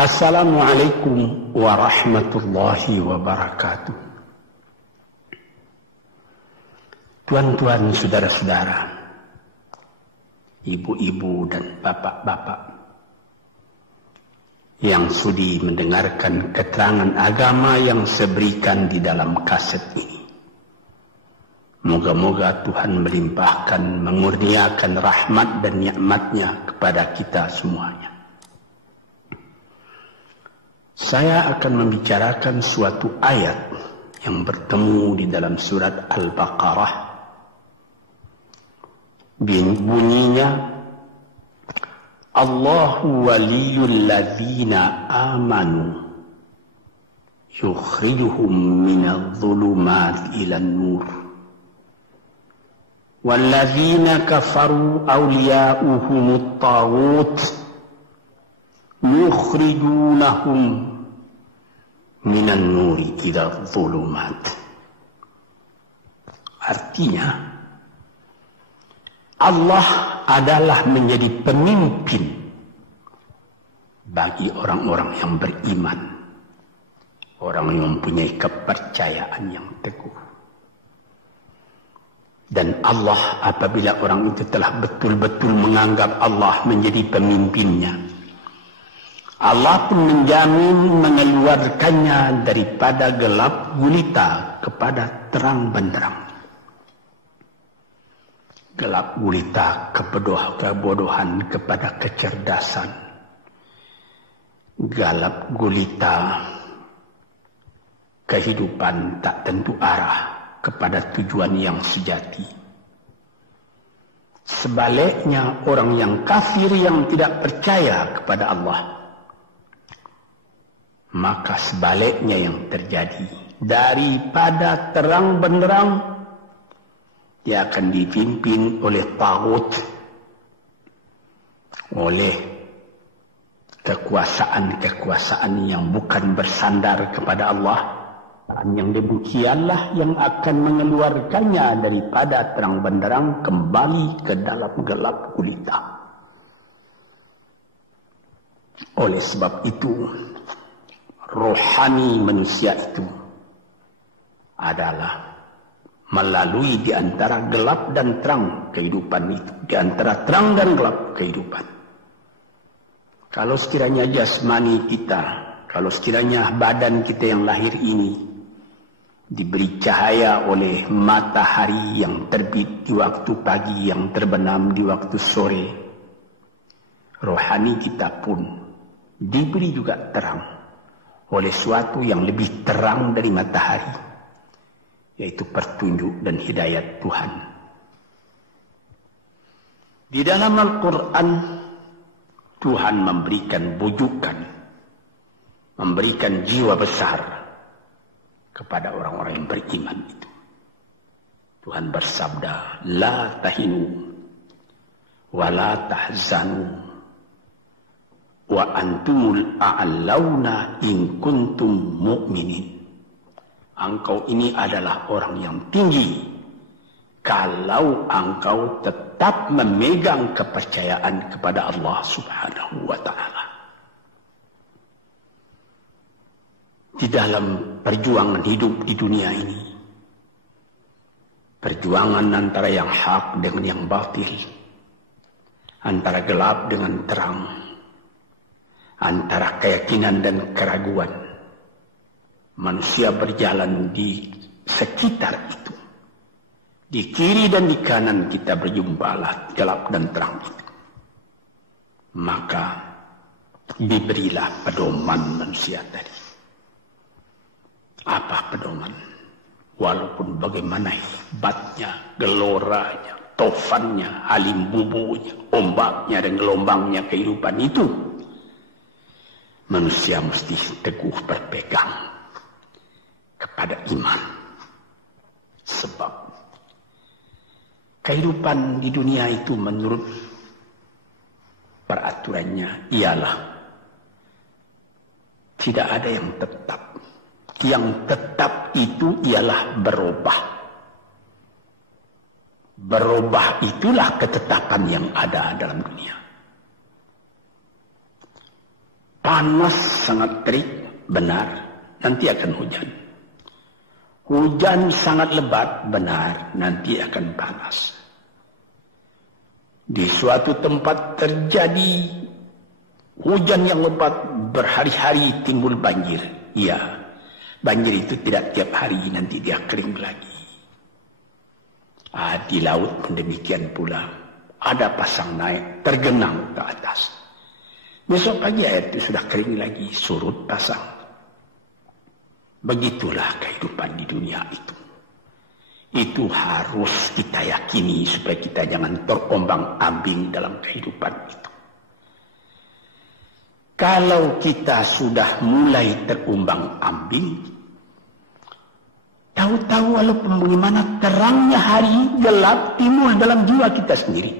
Assalamualaikum warahmatullahi wabarakatuh. Tuan-tuan, saudara-saudara, ibu-ibu dan bapak-bapak yang sudi mendengarkan keterangan agama yang saya berikan di dalam kaset ini. Moga-moga Tuhan melimpahkan, mengurniakan rahmat dan nikmat-Nya kepada kita semuanya. Saya akan membicarakan suatu ayat yang bertemu di dalam surat Al-Baqarah. Bunyinya, Allahu waliyul ladzina amanu yukhrijuhum minadh dhulumati ilan nur walladzina kafaru awliya'uhumut taghut yukhrijunahum minan nuri ila dhulumat. Artinya, Allah adalah menjadi pemimpin bagi orang-orang yang beriman, orang yang mempunyai kepercayaan yang teguh. Dan Allah, apabila orang itu telah betul-betul menganggap Allah menjadi pemimpinnya, Allah pun menjamin mengeluarkannya daripada gelap gulita kepada terang benderang. Gelap gulita kebodohan kepada kecerdasan. Gelap gulita kehidupan tak tentu arah kepada tujuan yang sejati. Sebaliknya, orang yang kafir yang tidak percaya kepada Allah, maka sebaliknya yang terjadi, daripada terang benderang dia akan dipimpin oleh taghut, oleh kekuasaan-kekuasaan yang bukan bersandar kepada Allah. Yang demikianlah yang akan mengeluarkannya daripada terang benderang kembali ke dalam gelap gulita. Oleh sebab itu, rohani manusia itu adalah melalui di antara gelap dan terang kehidupan itu, di antara terang dan gelap kehidupan. Kalau sekiranya jasmani kita, kalau sekiranya badan kita yang lahir ini diberi cahaya oleh matahari yang terbit di waktu pagi, yang terbenam di waktu sore, rohani kita pun diberi juga terang oleh suatu yang lebih terang dari matahari, yaitu petunjuk dan hidayat Tuhan. Di dalam Al-Quran, Tuhan memberikan bujukan, memberikan jiwa besar kepada orang-orang yang beriman itu. Tuhan bersabda, La tahinu wa la tahzanu wa antumul a'launa in kuntum mu'minin. Engkau ini adalah orang yang tinggi kalau engkau tetap memegang kepercayaan kepada Allah Subhanahu wa ta'ala. Di dalam perjuangan hidup di dunia ini, perjuangan antara yang hak dengan yang batil, antara gelap dengan terang, antara keyakinan dan keraguan, manusia berjalan di sekitar itu. Di kiri dan di kanan kita berjumpalah gelap dan terang itu. Maka diberilah pedoman manusia tadi. Apa pedoman? Walaupun bagaimana hebatnya, geloranya, tofannya, alim bubunya, ombaknya dan gelombangnya kehidupan itu, manusia mesti teguh berpegang kepada iman. Sebab kehidupan di dunia itu menurut peraturannya ialah tidak ada yang tetap. Yang tetap itu ialah berubah. Berubah itulah ketetapan yang ada dalam dunia. Panas sangat terik, benar, nanti akan hujan. Hujan sangat lebat, benar, nanti akan panas. Di suatu tempat terjadi hujan yang lebat, berhari-hari timbul banjir. Ya, banjir itu tidak tiap hari, nanti dia kering lagi. Di laut pun demikian pula. Ada pasang naik, tergenang ke atas. Besok pagi air itu sudah kering lagi, surut pasang. Begitulah kehidupan di dunia itu. Itu harus kita yakini supaya kita jangan terombang-ambing dalam kehidupan itu. Kalau kita sudah mulai terombang-ambing, tahu-tahu walaupun bagaimana terangnya hari, gelap timbul dalam jiwa kita sendiri.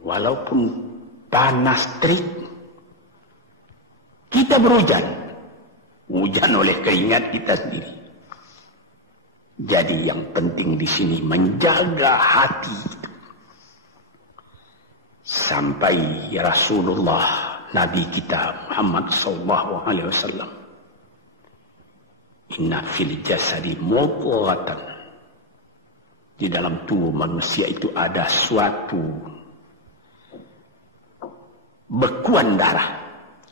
Walaupun panas terik, kita berhujan. Hujan oleh keringat kita sendiri. Jadi yang penting di sini menjaga hati itu. Sampai Rasulullah Nabi kita Muhammad SAW, inna fil jasadi mudghatan, di dalam tubuh manusia itu ada suatu bekuan darah.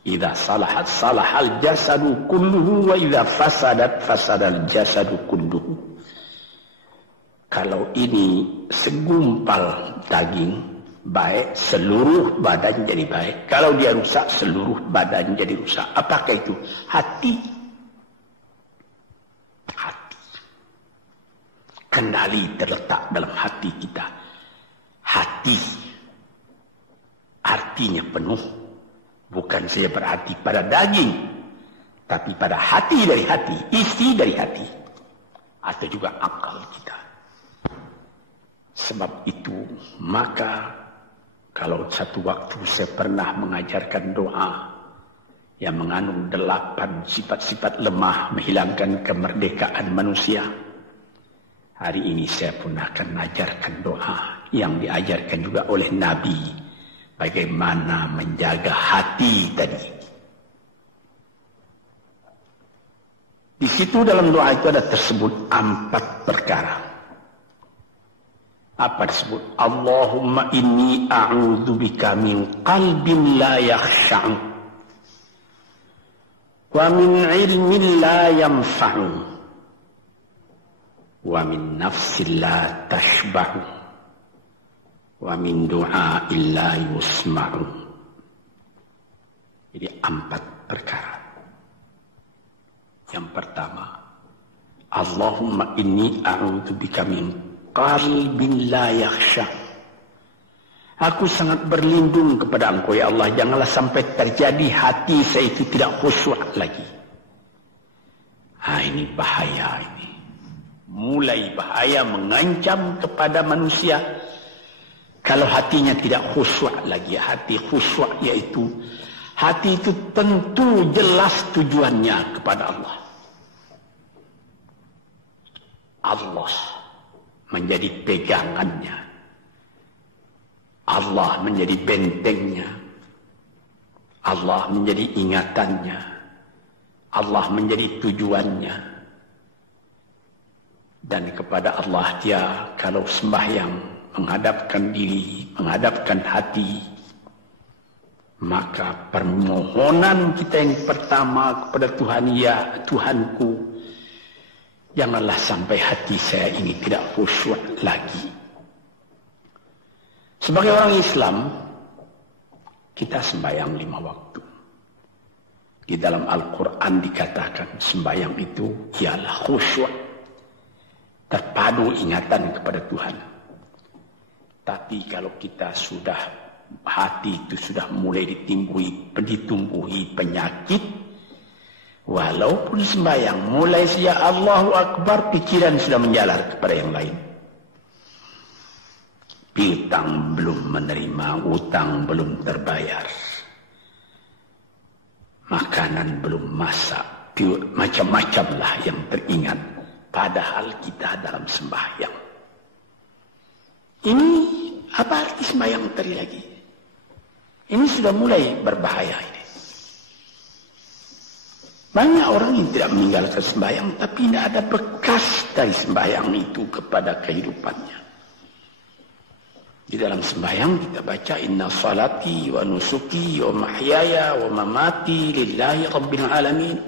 Idza salahat salahal jasadu kulluhu wa idza fasadat fasadal jasadu kulluhu. Kalau ini segumpal daging baik, seluruh badan jadi baik. Kalau dia rusak, seluruh badan jadi rusak. Apakah itu? Hati. Hati. Kendali terletak dalam hati kita. Hati artinya penuh. Bukan saja berarti pada daging, tapi pada hati dari hati, isi dari hati, atau juga akal kita. Sebab itu, maka kalau satu waktu saya pernah mengajarkan doa yang mengandung 8 sifat-sifat lemah menghilangkan kemerdekaan manusia, hari ini saya pun akan mengajarkan doa yang diajarkan juga oleh Nabi. Bagaimana menjaga hati tadi. Di situ dalam doa itu ada tersebut 4 perkara. Apa tersebut? Allahumma inni a'udzubika min qalbin la yakhsha'u wa min ilmin la yanfa'u wa min nafsin la tashba'u wa min du'a illa yusma'u. Jadi 4 perkara. Yang pertama, Allahumma inni a'udzubika min qalbin la yakhsha. Aku sangat berlindung kepada Engkau ya Allah, janganlah sampai terjadi hati saya itu tidak khusyuk lagi. Ini bahaya ini. Mulai bahaya mengancam kepada manusia. Kalau hatinya tidak khusyuk lagi, hati khusyuk yaitu hati itu tentu jelas tujuannya kepada Allah. Allah menjadi pegangannya. Allah menjadi bentengnya. Allah menjadi ingatannya. Allah menjadi tujuannya. Dan kepada Allah dia kalau sembahyang menghadapkan diri, menghadapkan hati, maka permohonan kita yang pertama kepada Tuhan, ya Tuhanku, janganlah sampai hati saya ini tidak khusyuk lagi. Sebagai orang Islam, kita sembahyang 5 waktu. Di dalam Al-Quran dikatakan sembahyang itu ialah khusyuk, terpadu ingatan kepada Tuhan. Tapi kalau kita sudah, hati itu sudah mulai ditumbuhi penyakit, walaupun sembahyang, mulai sejak Allahu Akbar, pikiran sudah menjalar kepada yang lain. Piutang belum menerima, utang belum terbayar, makanan belum masak, macam-macam lah yang teringat. Padahal kita dalam sembahyang. Ini apa arti sembahyang tadi lagi? Ini sudah mulai berbahaya ini. Banyak orang yang tidak meninggalkan sembahyang, tapi tidak ada bekas dari sembahyang itu kepada kehidupannya. Di dalam sembahyang kita baca inna salati wa nusuki wa mahyaya wa mamati lillahi rabbil alamin.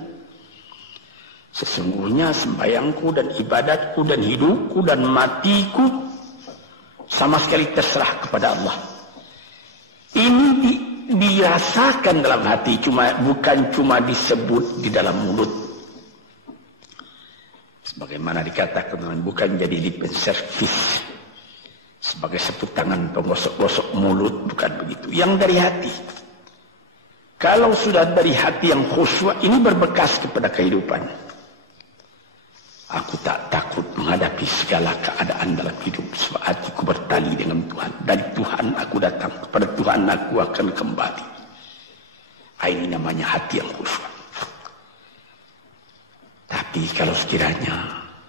Sesungguhnya sembahyangku dan ibadatku dan hidupku dan matiku sama sekali terserah kepada Allah. Ini dirasakan dalam hati, bukan cuma disebut di dalam mulut. Sebagaimana dikatakan, bukan jadi lip service sebagai seput tangan penggosok-gosok mulut, bukan begitu. Yang dari hati. Kalau sudah dari hati yang khusyuk, ini berbekas kepada kehidupan. Aku tak takut menghadapi segala keadaan dalam hidup, sebab hatiku bertali dengan Tuhan. Dari Tuhan aku datang, kepada Tuhan aku akan kembali. Ini namanya hati yang khusyuk. Tapi kalau sekiranya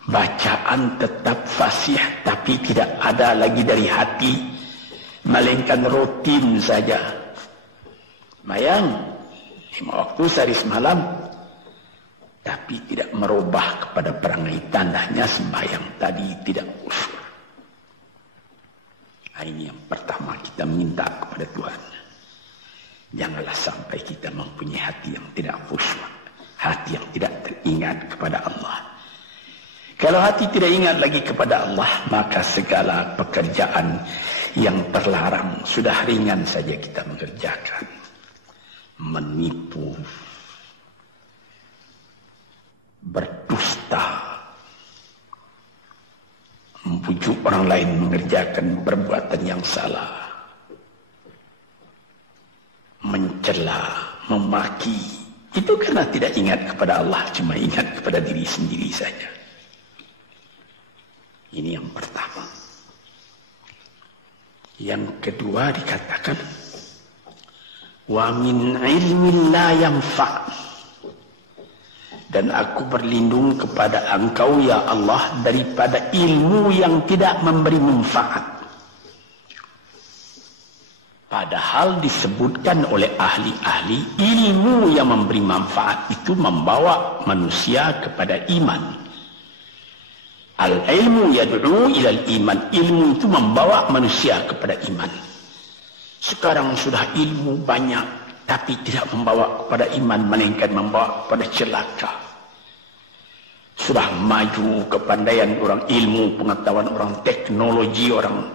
bacaan tetap fasih, tapi tidak ada lagi dari hati, melainkan rutin saja. Mayang 5 waktu sehari semalam, tapi tidak merubah kepada perangai, tandanya sembahyang tadi tidak khusyuk. Ini yang pertama kita minta kepada Tuhan. Janganlah sampai kita mempunyai hati yang tidak khusyuk, hati yang tidak teringat kepada Allah. Kalau hati tidak ingat lagi kepada Allah, maka segala pekerjaan yang terlarang sudah ringan saja kita mengerjakan. Menipu, berdusta, membujuk orang lain mengerjakan perbuatan yang salah, mencela, memaki, itu karena tidak ingat kepada Allah, cuma ingat kepada diri sendiri saja. Ini yang pertama. Yang kedua dikatakan wa min ilmin la yanfa', dan aku berlindung kepada Engkau ya Allah daripada ilmu yang tidak memberi manfaat. Padahal disebutkan oleh ahli-ahli, ilmu yang memberi manfaat itu membawa manusia kepada iman. Al-ilmu yad'u ilal iman. Ilmu itu membawa manusia kepada iman. Sekarang sudah ilmu banyak, tapi tidak membawa kepada iman, melainkan membawa kepada celaka. Sudah maju kepandaian orang, ilmu, pengetahuan orang, teknologi orang,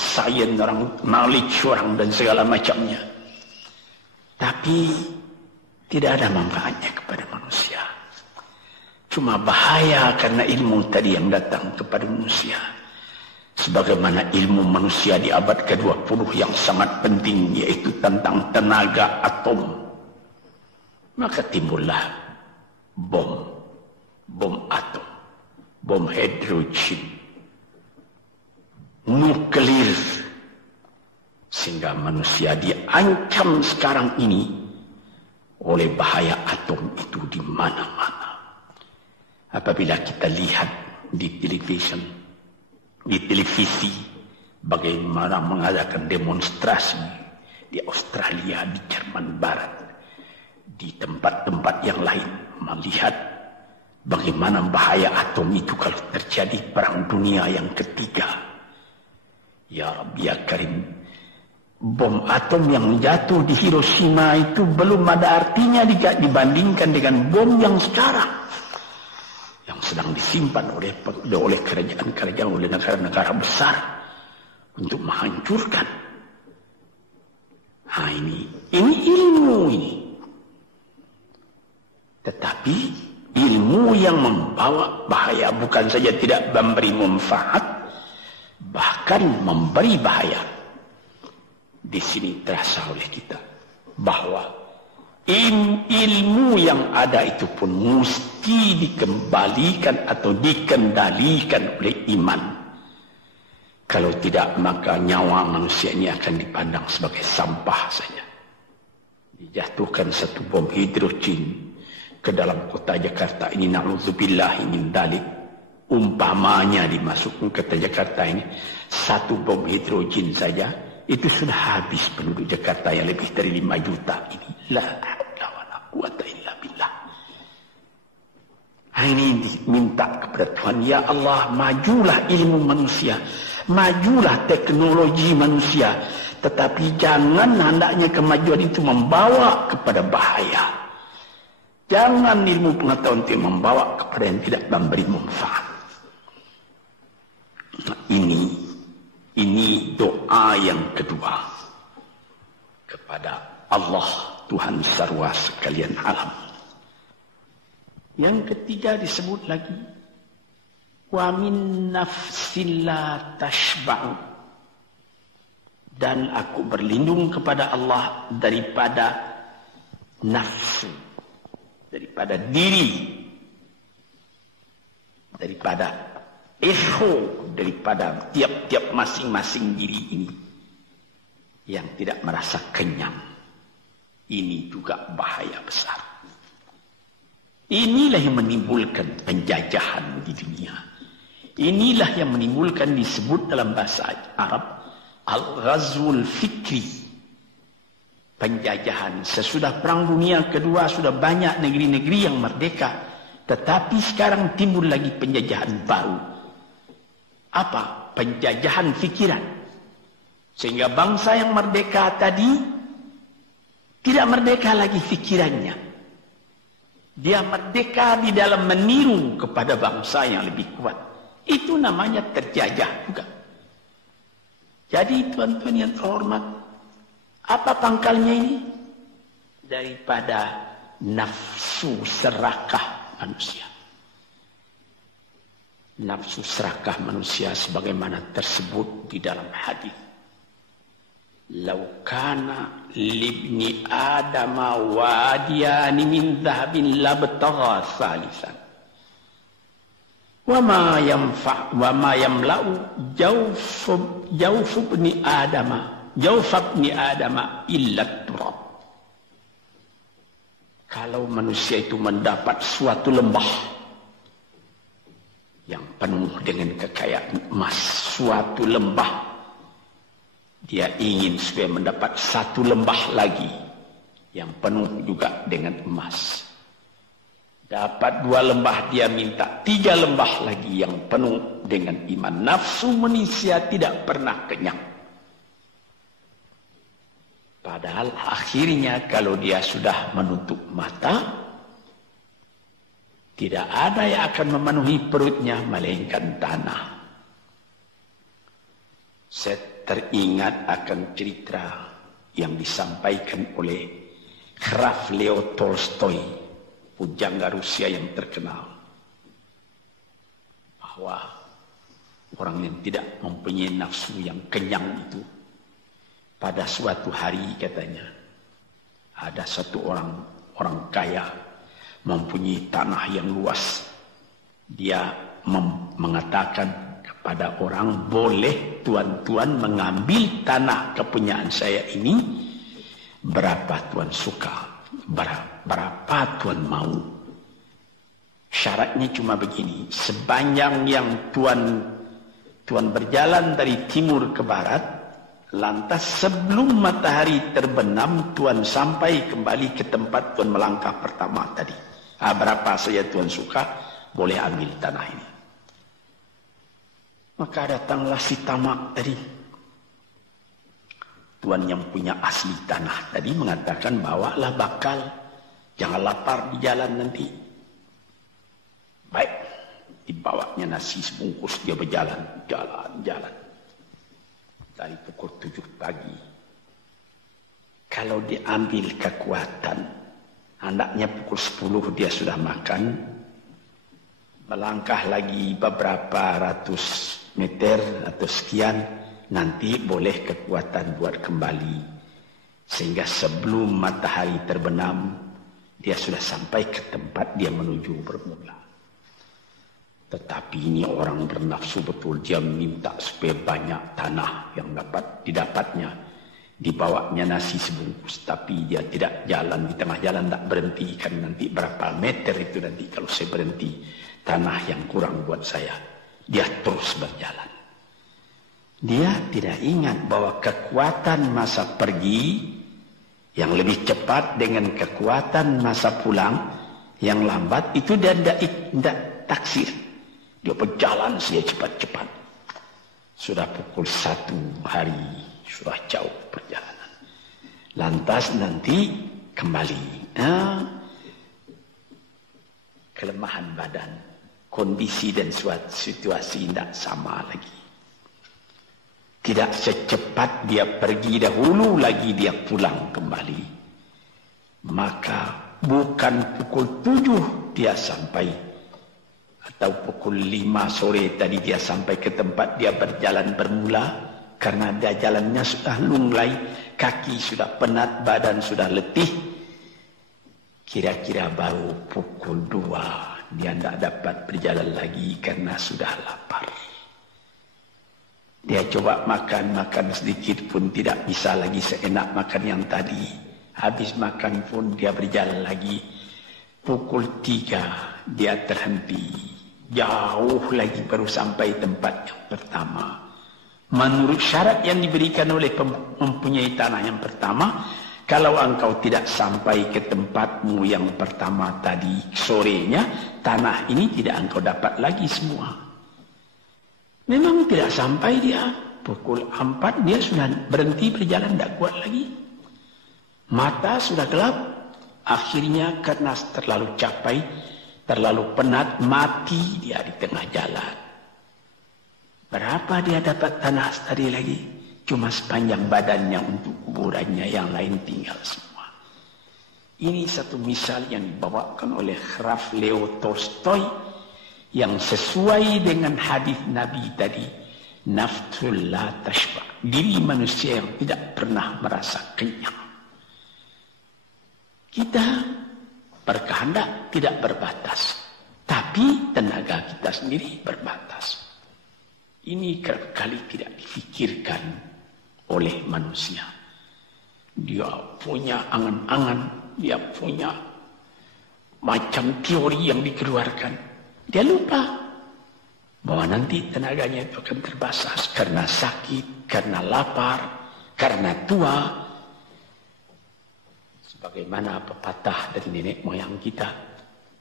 sains orang, knowledge orang, dan segala macamnya. Tapi tidak ada manfaatnya kepada manusia. Cuma bahaya karena ilmu tadi yang datang kepada manusia. Sebagaimana ilmu manusia di abad ke-20 yang sangat penting, yaitu tentang tenaga atom. Maka timbullah bom atom, bom hidrogen, nuklir. Sehingga manusia diancam sekarang ini oleh bahaya atom itu di mana-mana. Apabila kita lihat di televisi bagaimana mengadakan demonstrasi di Australia, di Jerman Barat, di tempat-tempat yang lain, melihat bagaimana bahaya atom itu kalau terjadi perang dunia yang ketiga. Ya Rabbi ya Karim, bom atom yang jatuh di Hiroshima itu belum ada artinya dibandingkan dengan bom yang sekarang, yang sedang disimpan oleh kerajaan-kerajaan, oleh negara-negara besar untuk menghancurkan. Ini ilmu ini. Tetapi ilmu yang membawa bahaya, bukan saja tidak memberi manfaat, bahkan memberi bahaya. Di sini terasa oleh kita bahwa ilmu yang ada itu pun mesti dikembalikan atau dikendalikan oleh iman. Kalau tidak, maka nyawa manusia ini akan dipandang sebagai sampah saja. Dijatuhkan satu bom hidrogen ke dalam kota Jakarta ini, na'udzubillahi min dzalik. Umpamanya dimasukkan ke kota Jakarta ini satu bom hidrogen saja, Itu sudah habis penduduk Jakarta yang lebih dari 5 juta ini. La haula wala quwata illa billah. Ini minta kepada Tuhan, ya Allah, majulah ilmu manusia, majulah teknologi manusia, tetapi jangan hendaknya kemajuan itu membawa kepada bahaya. Jangan ilmu pengetahuan itu membawa kepada yang tidak memberi manfaat. Nah, ini doa yang kedua kepada Allah Tuhan sarwa sekalian alam. Yang ketiga disebut lagi, wa min nafsin la tashba'u, dan aku berlindung kepada Allah daripada nafsu, daripada diri, daripada ego, daripada tiap-tiap masing-masing diri ini yang tidak merasa kenyang. Ini juga bahaya besar. Inilah yang menimbulkan penjajahan di dunia. Inilah yang menimbulkan, disebut dalam bahasa Arab, al-ghazwul fikri, penjajahan. Sesudah Perang Dunia Kedua sudah banyak negeri-negeri yang merdeka, tetapi sekarang timbul lagi penjajahan baru. Apa? Penjajahan fikiran. Sehingga bangsa yang merdeka tadi tidak merdeka lagi fikirannya. Dia merdeka di dalam meniru kepada bangsa yang lebih kuat. Itu namanya terjajah juga. Jadi tuan-tuan yang terhormat, apa pangkalnya ini? Daripada nafsu serakah manusia. Nafsu serakah manusia sebagaimana tersebut di dalam hadis. Lau kana libni adama wadiyani min dhahabin labtagha salisan. Wa ma yamla'u jawfubni adama illa turab. Kalau manusia itu mendapat suatu lembah yang penuh dengan kekayaan emas, suatu lembah, dia ingin supaya mendapat satu lembah lagi yang penuh juga dengan emas. Dapat 2 lembah, dia minta 3 lembah lagi yang penuh dengan iman. Nafsu manusia tidak pernah kenyang. Padahal akhirnya kalau dia sudah menutup mata, tidak ada yang akan memenuhi perutnya melainkan tanah. Saya teringat akan cerita yang disampaikan oleh Graf Leo Tolstoy, pujangga Rusia yang terkenal, bahwa orang yang tidak mempunyai nafsu yang kenyang itu, pada suatu hari katanya, ada satu orang kaya mempunyai tanah yang luas. Dia mengatakan kepada orang, boleh tuan-tuan mengambil tanah kepunyaan saya ini, berapa tuan suka, berapa tuan mau. Syaratnya cuma begini, sepanjang yang tuan berjalan dari timur ke barat, lantas sebelum matahari terbenam tuan sampai kembali ke tempat tuan melangkah pertama tadi. Berapa saja tuan suka, boleh ambil tanah ini. Maka datanglah si tamak tadi. Tuan yang punya asli tanah tadi mengatakan, bawalah bakal, jangan lapar di jalan nanti. Baik, dibawanya nasi sebungkus, dia berjalan, jalan. Dari pukul 7 pagi. Kalau diambil kekuatan, hendaknya pukul 10 dia sudah makan. Melangkah lagi beberapa ratus meter atau sekian, nanti boleh kekuatan buat kembali. Sehingga sebelum matahari terbenam, dia sudah sampai ke tempat dia menuju bermula. Tetapi ini orang bernafsu betul, dia minta supaya banyak tanah yang dapat didapatnya. Dibawanya nasi sebungkus, tapi dia tidak jalan, di tengah jalan tak berhenti, kan nanti berapa meter itu nanti kalau saya berhenti, tanah yang kurang buat saya. Dia terus berjalan. Dia tidak ingat bahwa kekuatan masa pergi yang lebih cepat dengan kekuatan masa pulang yang lambat itu dia tidak taksir. Dia berjalan saja cepat-cepat. Sudah pukul 1 hari, sudah jauh perjalanan. Lantas nanti kembali. Kelemahan badan, kondisi dan situasi tidak sama lagi. Tidak secepat dia pergi dahulu lagi dia pulang kembali. Maka bukan pukul 7 dia sampai, atau pukul 5 sore tadi dia sampai ke tempat dia berjalan bermula, karena dia jalannya sudah lunglai, kaki sudah penat, badan sudah letih. Kira-kira baru pukul 2 dia tidak dapat berjalan lagi karena sudah lapar. Dia coba makan sedikit pun tidak bisa lagi seenak makan yang tadi. Habis makan pun dia berjalan lagi. Pukul 3 dia terhenti. Jauh lagi baru sampai tempat yang pertama. Menurut syarat yang diberikan oleh mempunyai tanah yang pertama, kalau engkau tidak sampai ke tempatmu yang pertama tadi sorenya, tanah ini tidak engkau dapat lagi semua. Memang tidak sampai dia. Pukul 4 dia sudah berhenti berjalan, tidak kuat lagi. Mata sudah gelap. Akhirnya karena terlalu capek, terlalu penat, mati dia di tengah jalan. Berapa dia dapat tanah tadi lagi? Cuma sepanjang badannya untuk kuburannya, yang lain tinggal semua. Ini satu misal yang dibawakan oleh Graf Leo Tolstoy, yang sesuai dengan hadis Nabi tadi, nafsul la tashba, diri manusia yang tidak pernah merasa kenyang. Kita berkehendak tidak berbatas, tapi tenaga kita sendiri berbatas. Ini kerap kali tidak difikirkan oleh manusia. Dia punya angan-angan, dia punya macam teori yang dikeluarkan. Dia lupa bahwa nanti tenaganya itu akan terbatas karena sakit, karena lapar, karena tua. Sebagaimana pepatah dari nenek moyang kita,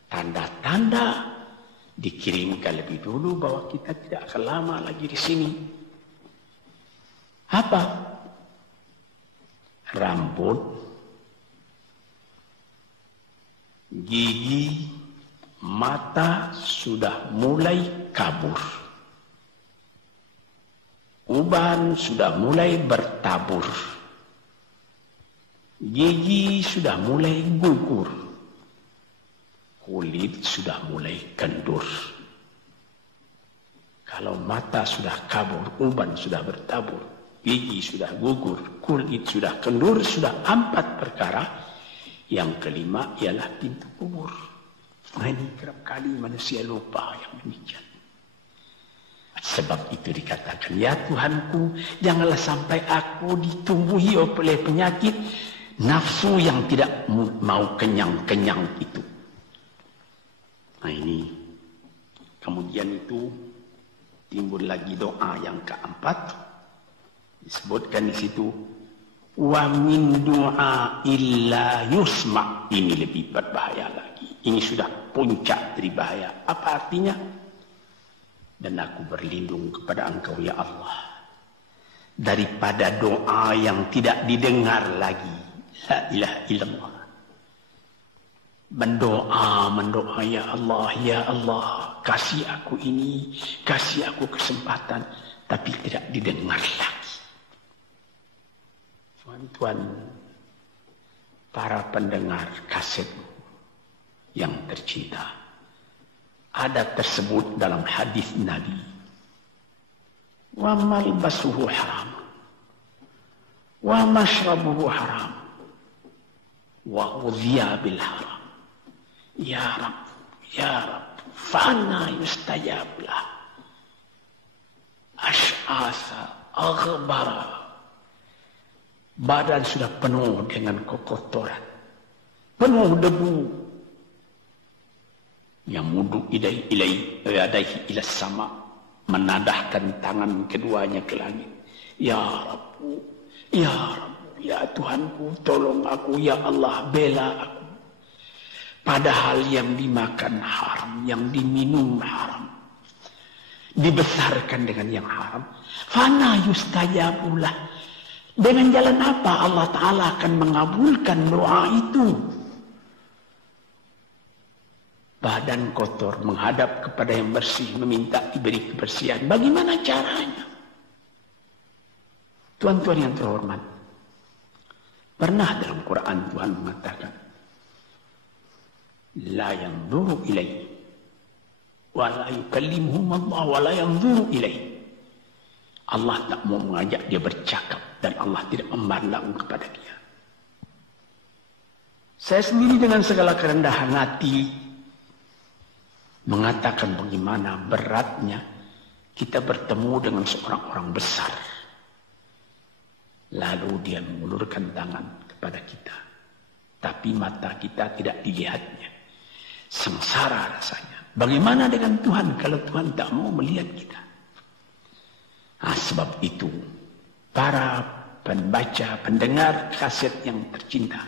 tanda-tanda dikirimkan lebih dulu bahwa kita tidak akan lama lagi di sini. Apa? Rambut, gigi, mata sudah mulai kabur. Uban sudah mulai bertabur. Gigi sudah mulai gugur. Kulit sudah mulai kendur. Kalau mata sudah kabur, uban sudah bertabur, gigi sudah gugur, kulit sudah kendur, sudah 4 perkara. Yang kelima ialah pintu kubur. Nah, ini kerap kali manusia lupa yang demikian. Sebab itu dikatakan, ya Tuhanku, janganlah sampai aku ditumbuhi oleh penyakit nafsu yang tidak mau kenyang-kenyang itu. Nah ini, kemudian itu timbul lagi doa yang keempat. Disebutkan di situ, wa min du'a illa yusma'. Ini lebih berbahaya lagi. Ini sudah puncak dari bahaya. Apa artinya? Dan aku berlindung kepada Engkau ya Allah, daripada doa yang tidak didengar lagi. La ilaha illallah. Mendoa ya Allah, kasih aku ini, kasih aku kesempatan, tapi tidak didengar lagi. Tuan-tuan, para pendengar kaset yang tercinta, ada tersebut dalam hadis Nabi, wa malbasuhu haram, wa mashrabuhu haram, wa ghudhiya bil haram. Ya Rab, fa'anna yustajab lah. Ash'asa, aghbara. Badan sudah penuh dengan kotoran, penuh debu. Yang mudu ilaihi ila sama, menadahkan tangan keduanya ke langit. Ya Rabbu, ya Rabbu, ya Tuhanku, tolong aku, ya Allah, bela aku. Padahal yang dimakan haram, yang diminum haram, dibesarkan dengan yang haram. Fana yustajabulah. Dengan jalan apa Allah Ta'ala akan mengabulkan doa itu? Badan kotor menghadap kepada yang bersih, meminta diberi kebersihan. Bagaimana caranya? Tuan-tuan yang terhormat, pernah dalam Quran Tuhan mengatakan, la yanzuru ilaihi wa la yukallimuhum Allah wa la yanzuru ilaihi. Allah tak mau mengajak dia bercakap dan Allah tidak memandang kepada dia. Saya sendiri dengan segala kerendahan hati mengatakan bagaimana beratnya kita bertemu dengan seorang orang besar. Lalu dia mengulurkan tangan kepada kita. Tapi mata kita tidak dilihatnya. Sengsara rasanya. Bagaimana dengan Tuhan kalau Tuhan tak mau melihat kita? Nah, sebab itu para pembaca, pendengar kaset yang tercinta,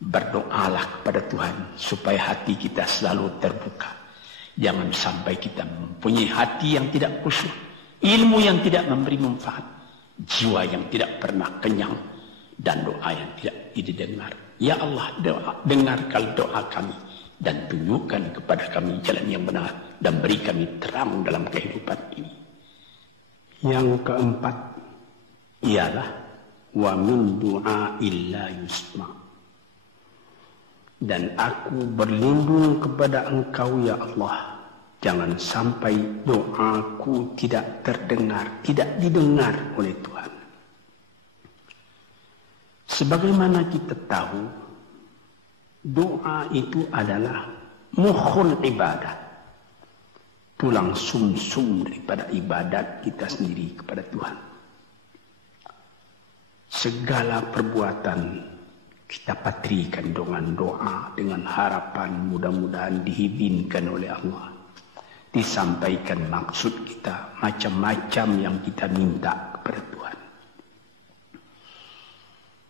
berdoalah kepada Tuhan supaya hati kita selalu terbuka. Jangan sampai kita mempunyai hati yang tidak khusyuk, ilmu yang tidak memberi manfaat, jiwa yang tidak pernah kenyang, dan doa yang tidak didengar. Ya Allah, dengarkan doa kami dan tunjukkan kepada kami jalan yang benar dan beri kami terang dalam kehidupan ini. Yang keempat ialah wa min du'a illa yusma. Dan aku berlindung kepada Engkau ya Allah, jangan sampai doaku tidak terdengar, tidak didengar oleh Tuhan. Sebagaimana kita tahu, doa itu adalah mukhul ibadah, tulang sumsum daripada ibadat kita sendiri kepada Tuhan. Segala perbuatan kita patrikan dengan doa, dengan harapan mudah-mudahan diizinkan oleh Allah. Disampaikan maksud kita, macam-macam yang kita minta kepada Tuhan.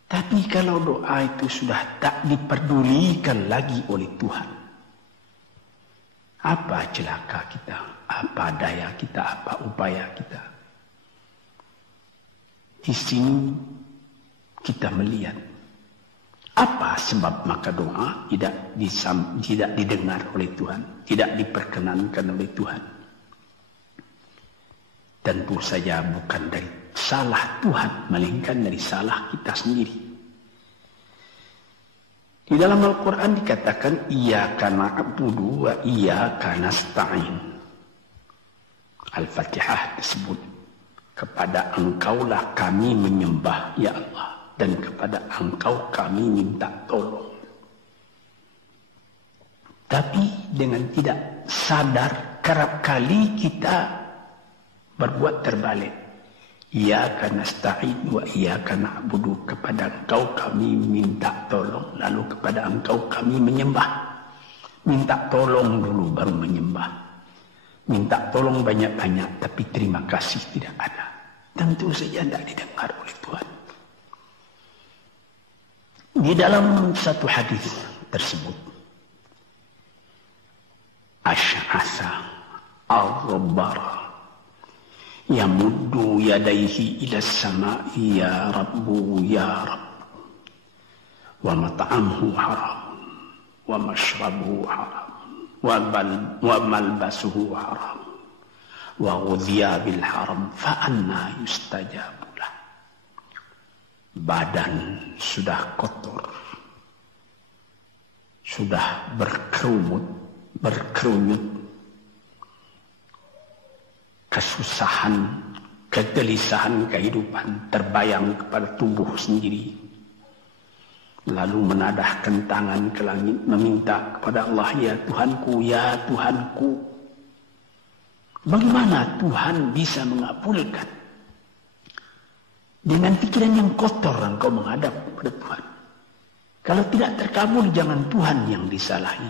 Tapi kalau doa itu sudah tak diperdulikan lagi oleh Tuhan, apa celaka kita, apa daya kita, apa upaya kita? Di sini kita melihat apa sebab maka doa tidak didengar oleh Tuhan, tidak diperkenankan oleh Tuhan. Tentu saja bukan dari salah Tuhan, melainkan dari salah kita sendiri. Di dalam Al-Quran dikatakan, Iyyaka na'budu wa iyyaka nasta'in. Al-Fatihah tersebut, kepada Engkaulah kami menyembah, ya Allah, dan kepada Engkau kami minta tolong. Tapi dengan tidak sadar, kerap kali kita berbuat terbalik. Iyyaka nasta'in wa iyyaka na'budu, kepada Engkau kami minta tolong, lalu kepada Engkau kami menyembah. Minta tolong dulu baru menyembah. Minta tolong banyak-banyak tapi terima kasih tidak ada. Tentu saja tidak didengar oleh Tuhan. Di dalam satu hadis tersebut, Asy'asa al-Rabbara yamuddu yadaihi ila samai ya Rabbu ya Rabbu, wa mat'amuhu haram wa mashrabuhu haram wa malbasuhu haram wa ghudhiya bil haram fa anna yustajabu lah. Badan sudah kotor, sudah berkerumut, kesusahan, kegelisahan kehidupan terbayang kepada tubuh sendiri. Lalu menadahkan tangan ke langit meminta kepada Allah, ya Tuhanku, ya Tuhanku. Bagaimana Tuhan bisa mengabulkan? Dengan pikiran yang kotor engkau menghadap kepada Tuhan. Kalau tidak terkabul, jangan Tuhan yang disalahi.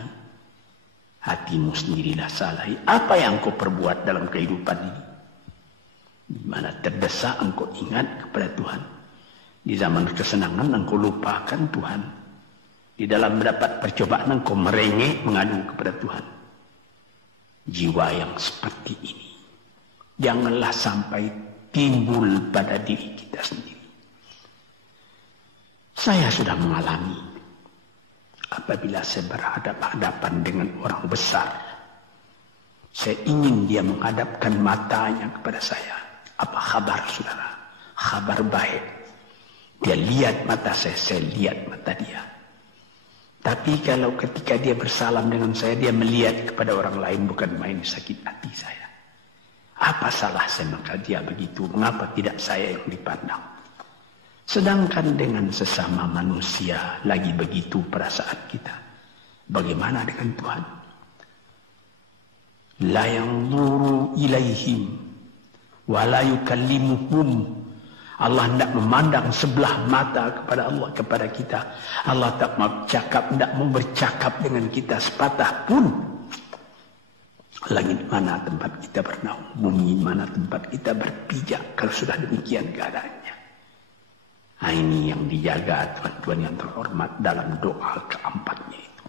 Hatimu sendirilah salah. Apa yang kau perbuat dalam kehidupan ini? Di mana terdesak engkau ingat kepada Tuhan. Di zaman kesenangan engkau lupakan Tuhan. Di dalam mendapat percobaan engkau merengek mengadu kepada Tuhan. Jiwa yang seperti ini janganlah sampai timbul pada diri kita sendiri. Saya sudah mengalami apabila saya berhadapan-hadapan dengan orang besar, saya ingin dia menghadapkan matanya kepada saya. Apa kabar saudara? Kabar baik. Dia lihat mata saya lihat mata dia. Tapi kalau ketika dia bersalam dengan saya, dia melihat kepada orang lain, bukan main sakit hati saya. Apa salah saya maka dia begitu? Mengapa tidak saya yang dipandang? Sedangkan dengan sesama manusia lagi begitu perasaan kita. Bagaimana dengan Tuhan? La yanzuru ilaihim wa la yukallimuhum. Allah tidak memandang sebelah mata kepada Allah, kepada kita. Allah tak mau cakap, tidak mau bercakap dengan kita sepatah pun. Langit mana tempat kita bernaung, bumi mana tempat kita berpijak kalau sudah demikian keadaannya. Nah, ini yang dijaga tuan-tuan yang terhormat dalam doa keempatnya itu.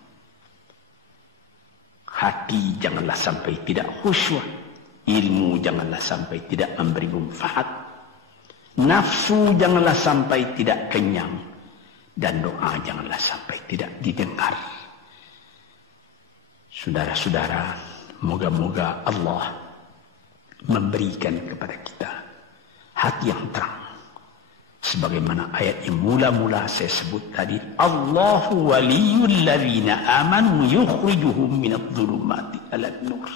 Hati janganlah sampai tidak khusyuk, ilmu janganlah sampai tidak memberi manfaat, nafsu janganlah sampai tidak kenyang, dan doa janganlah sampai tidak didengar. Saudara-saudara, moga-moga Allah memberikan kepada kita hati yang terang. Sebagaimana ayat yang mula-mula saya sebut tadi, Allahu waliyul ladzina amanu yukhrijuhum minadh-dhulumati ilan nur.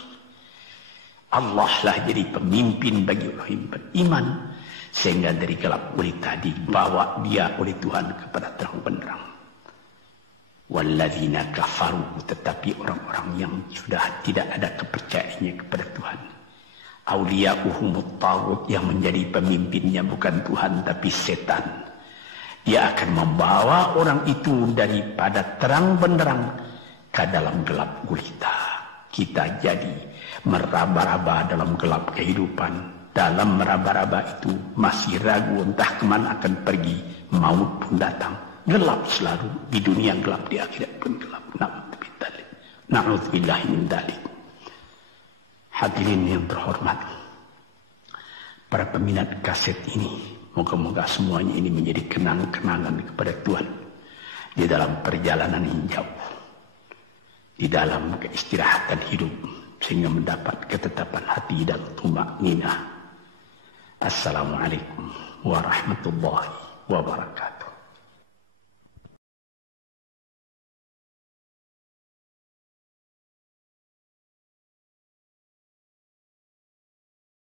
Allah lah jadi pemimpin bagi orang yang beriman, sehingga dari gelap gulita dibawa dia oleh Tuhan kepada terang benderang. Walladzina kafaru, tetapi orang-orang yang sudah tidak ada kepercayaannya kepada Tuhan, auliya'uhumut taghut, yang menjadi pemimpinnya bukan Tuhan tapi setan. Dia akan membawa orang itu daripada terang benderang ke dalam gelap gulita. Kita jadi meraba-raba dalam gelap kehidupan. Dalam meraba-raba itu masih ragu entah kemana akan pergi. Maut pun datang. Gelap selalu. Di dunia gelap, di akhirat pun gelap. Na'udzubillahi min dzalik. Hadirin yang terhormat, para peminat kaset ini, moga-moga semuanya ini menjadi kenang-kenangan kepada Tuhan di dalam perjalanan yang jauh, di dalam keistirahatan hidup, sehingga mendapat ketetapan hati dan tumakninah. Assalamualaikum warahmatullahi wabarakatuh.